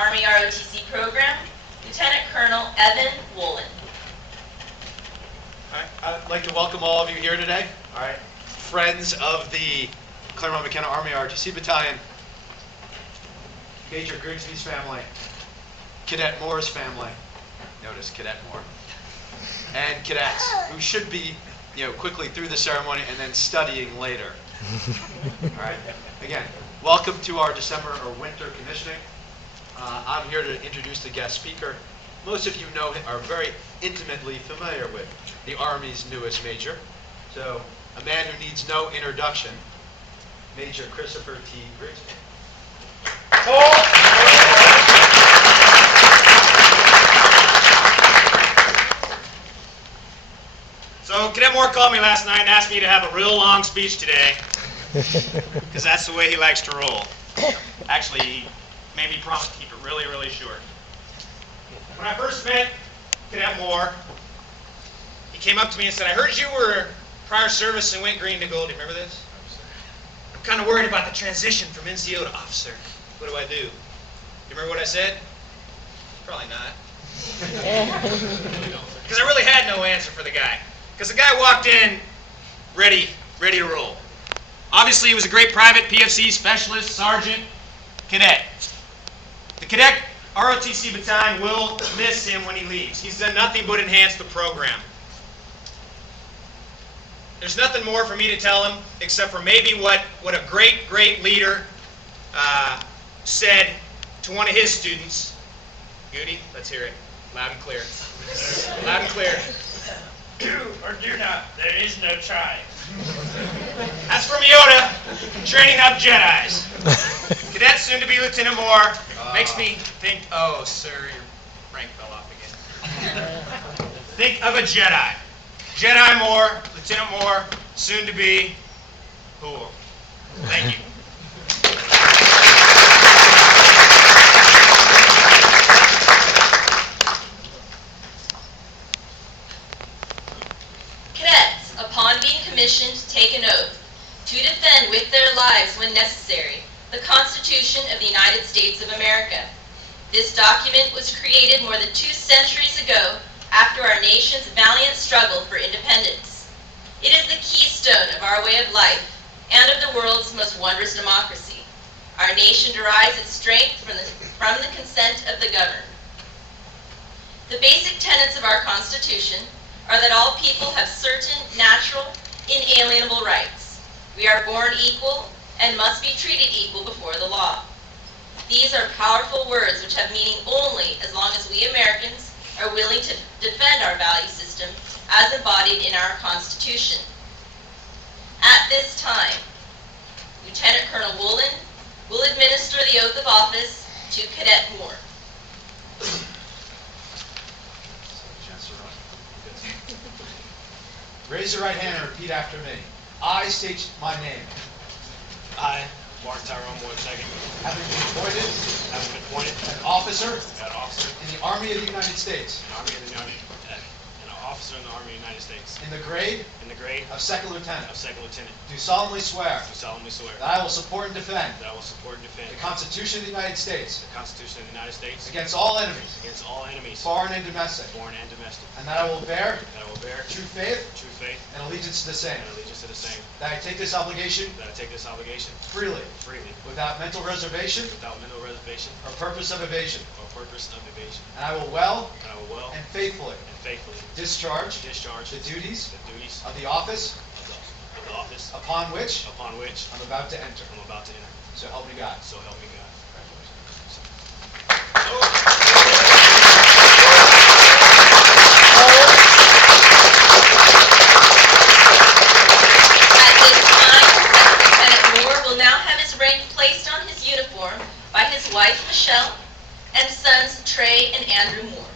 Army ROTC program, Lieutenant Colonel Evan Woolen. All right. I'd like to welcome all of you here today. All right. Friends of the Claremont McKinna Army ROTC Battalion, Major Grigsby's family, Cadet Moore's family, notice Cadet Moore, and cadets who should be, quickly through the ceremony and then studying later. All right. Again, welcome to our December or winter commissioning. I'm here to introduce the guest speaker. Most of you are very intimately familiar with the Army's newest major. So, a man who needs no introduction, Major Christopher T. Grigsby. So Cadet Moore called me last night and asked me to have a real long speech today, because that's the way he likes to roll. Actually, he made me promise to keep it really, really short. When I first met Cadet Moore, he came up to me and said, "I heard you were prior service and went green to gold. Do you remember this? I'm kind of worried about the transition from NCO to officer. What do I do?" You remember what I said? Probably not. Because I really had no answer for the guy. Because the guy walked in ready to roll. Obviously, he was a great private, PFC specialist, sergeant, cadet. The cadet ROTC battalion will miss him when he leaves. He's done nothing but enhance the program. There's nothing more for me to tell him except for maybe what a great leader said to one of his students. Goody, let's hear it. Loud and clear. Loud and clear. Do or do not. There is no try. That's from Yoda, training up Jedis. Cadet, soon to be Lieutenant Moore, makes me think, oh, sir, your rank fell off again. Think of a Jedi. Jedi Moore, Lieutenant Moore, soon to be cool. Thank you. Cadets, upon being commissioned, take an oath to defend with their lives when necessary the Constitution of the United States of America. This document was created more than 2 centuries ago after our nation's valiant struggle for independence. It is the keystone of our way of life and of the world's most wondrous democracy. Our nation derives its strength from the consent of the governed. The basic tenets of our Constitution are that all people have certain natural, inalienable rights. We are born equal and must be treated equal before the law. These are powerful words which have meaning only as long as we Americans are willing to defend our value system as embodied in our Constitution. At this time, Lieutenant Colonel Woolen will administer the oath of office to Cadet Moore. Raise your right hand and repeat after me. I state my name. I, Mark Tyrone Moore II, Having been appointed having been appointed an officer an officer in the Army of the United States an officer in the Army of the United States in the grade in the grade of Second Lieutenant, of Second Lieutenant, do solemnly swear do solemnly swear that I will support and defend that I will support and defend the Constitution of the United States the Constitution of the United States against all enemies, against all enemies, foreign and domestic, foreign and domestic, and that I will bear that I will bear true faith true faith and allegiance to the same, and allegiance to the same, that I take this obligation that I take this obligation freely, freely, without mental reservation without mental reservation or purpose of evasion, or purpose of evasion, and I will well and I will well and faithfully and faithfully discharge discharge the duties the duties of the office of the office upon which upon which I'm about to enter. I'm about to enter. So help me God. So help me God. At this time, Lieutenant Moore will now have his rank placed on his uniform by his wife Michelle and sons Trey and Andrew Moore.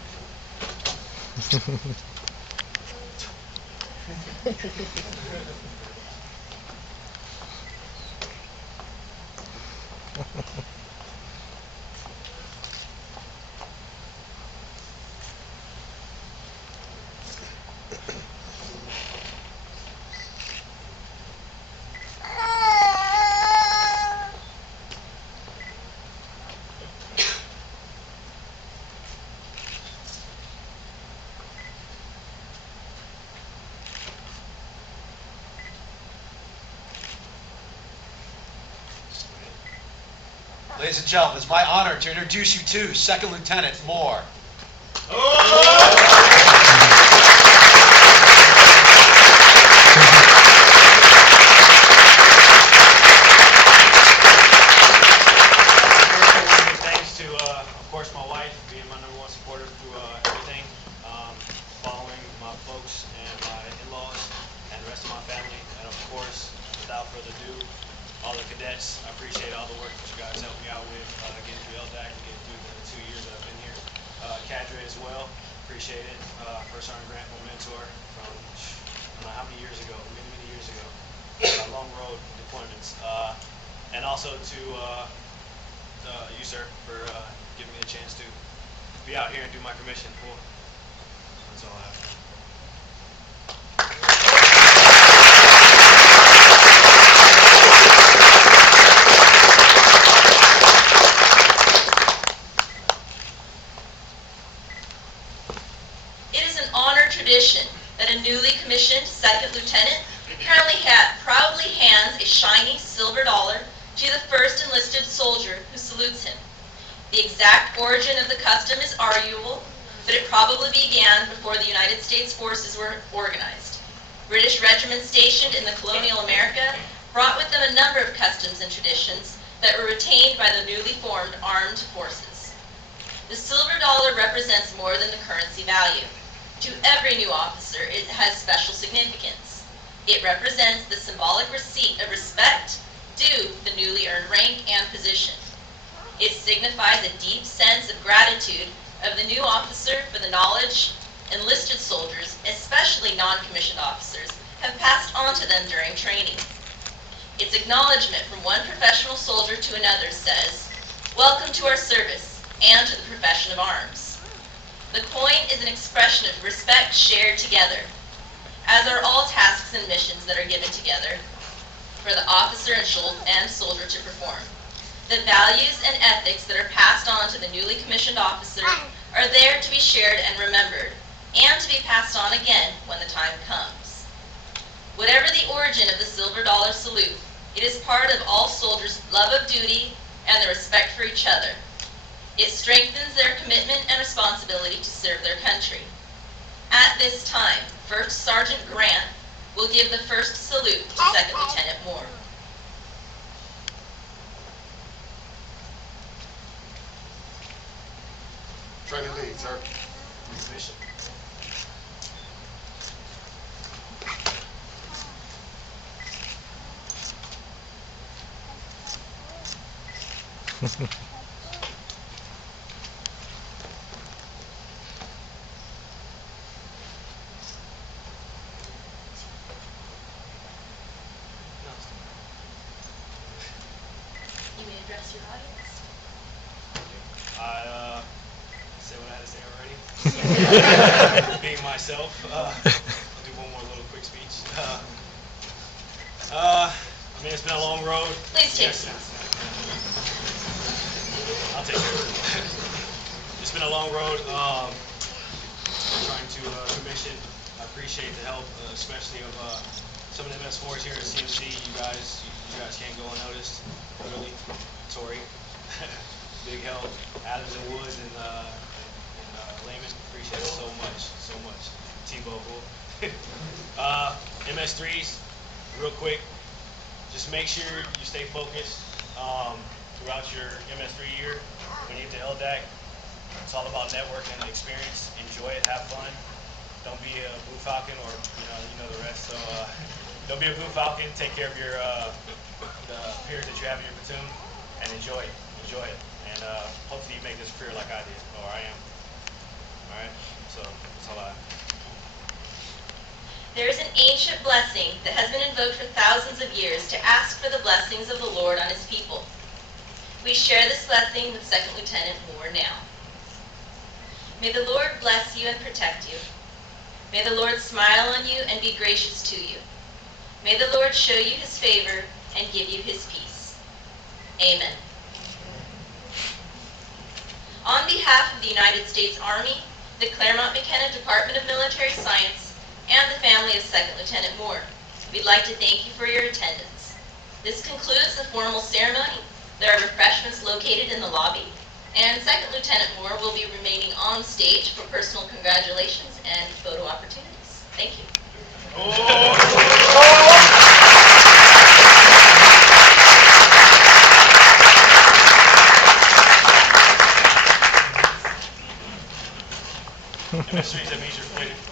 Ladies and gentlemen, it's my honor to introduce you to Second Lieutenant Moore. Thanks to, of course, my wife being my #1 supporter through everything, following my folks and my in-laws and the rest of my family, and of course, without further ado, all the cadets. I appreciate all the work that you guys helped me out with, getting through LDAC and getting through the 2 years that I've been here. Cadre as well, appreciate it. First Sergeant Grant, my mentor from, I don't know how many years ago, many years ago, long road deployments. And also to you, sir, for giving me a chance to be out here and do my commission. Cool. That's all I have. It is an honored tradition that a newly commissioned second lieutenant proudly hands a shiny silver dollar to the first enlisted soldier who salutes him. The exact origin of the custom is arguable, but it probably began before the United States forces were organized. British regiments stationed in the colonial America brought with them a number of customs and traditions that were retained by the newly formed armed forces. The silver dollar represents more than the currency value. To every new officer, it has special significance. It represents the symbolic receipt of respect due the newly earned rank and position. It signifies a deep sense of gratitude of the new officer for the knowledge enlisted soldiers, especially non-commissioned officers, have passed on to them during training. Its acknowledgement from one professional soldier to another says, "Welcome to our service and to the profession of arms." The coin is an expression of respect shared together, as are all tasks and missions that are given together for the officer and soldier to perform. The values and ethics that are passed on to the newly commissioned officer are there to be shared and remembered, and to be passed on again when the time comes. Whatever the origin of the silver dollar salute, it is part of all soldiers' love of duty and their respect for each other. It strengthens their commitment and responsibility to serve their country. At this time, First Sergeant Grant will give the first salute to Second Lieutenant Moore. Training lead, sir. Mission. You may address your audience. I said what I had to say already. Being myself, I'll do one more little quick speech. I mean, it's been a long road. Please take Yes, I'll take it. It's been a long road. Trying to commission. I appreciate the help, especially of some of the MS4s here at CMC. You guys can't go unnoticed. Really, Tori, big help. Adams and Woods and Lehman, appreciate it so much. T-Bow, MS3s, real quick. Just make sure you stay focused throughout your MS3 year. When you get to LDAC, it's all about networking and experience. Enjoy it, have fun. Don't be a Blue Falcon, or you know the rest. So don't be a Blue Falcon. Take care of your the peers that you have in your platoon, and enjoy it. And hopefully you make this career like I did, or I am. All right. So that's all I have. There is an ancient blessing that has been invoked for thousands of years to ask for the blessings of the Lord on his people. We share this blessing with Second Lieutenant Moore now. May the Lord bless you and protect you. May the Lord smile on you and be gracious to you. May the Lord show you his favor and give you his peace. Amen. On behalf of the United States Army, the Claremont McKinna Department of Military Science, and the family of Second Lieutenant Moore, we'd like to thank you for your attendance. This concludes the formal ceremony. There are refreshments located in the lobby. And Second Lieutenant Moore will be remaining on stage for personal congratulations and photo opportunities. Thank you. Emissaries have easier way to